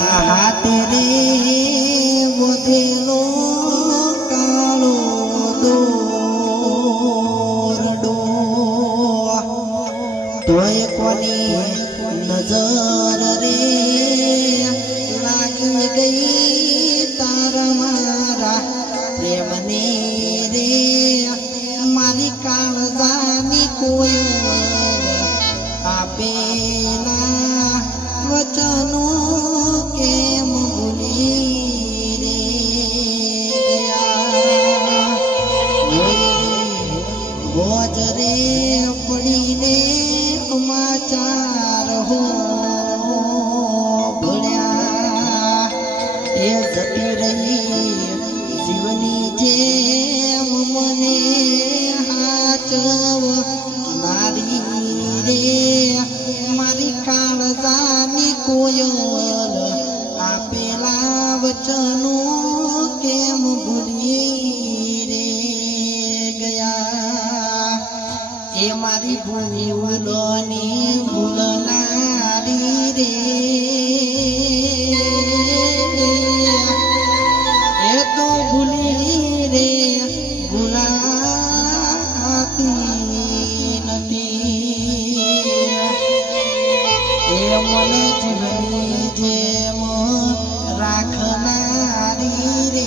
हाथे रे बोधेलो कालो दोरडो तोय कोनी नजर रे लागी गई तारा मारा प्रेम ने रे मारी काळजानी कोयल आपेला वचनो केम भूली रे गया बोझ रे पड़ी ने समाचार हो भळ्या ए जती रही जीवनी जेम मने हाचव नारी रे मारी काळजानी कोयल आपेला वचनो केम भूली रे गया ए मारी भूलोनी भूलनारी रे ए तो भूली रे भूलाती नथी ए मन जीवनी जेम राखनारी रे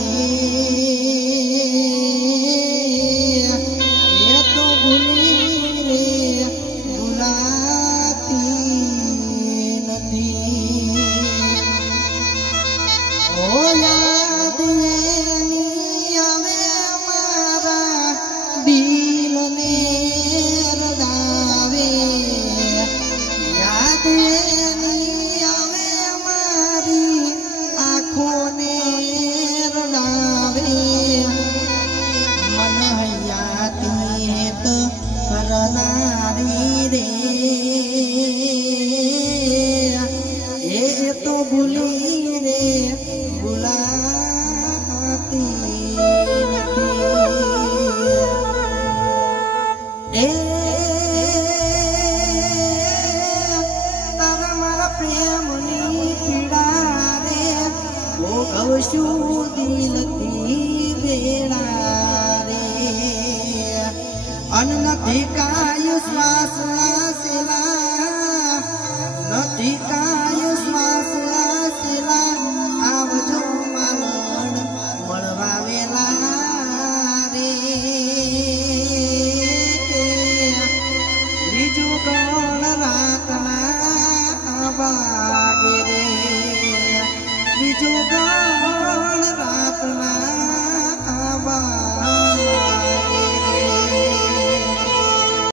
ए तो भूली रे भूलाती नथी ओ याद एनी आवे मारा दिल ने रडावे याद एनी आवे मारी आँखों ने रडावे मन हयाती तो करनारी रे ए तो भूली रे भुलाती नथी ए तारा मारा प्रेमनी पीड़ा रे भोगवशु दिलती बेड़ा रे अन्न નથી કાય શ્વાસ લાસેલા નથી કાય શ્વાસ લાસેલા આવજો માલણ મળવા વેલા રે બીજું કોણ રાતના વાગે રે બીજું કોણ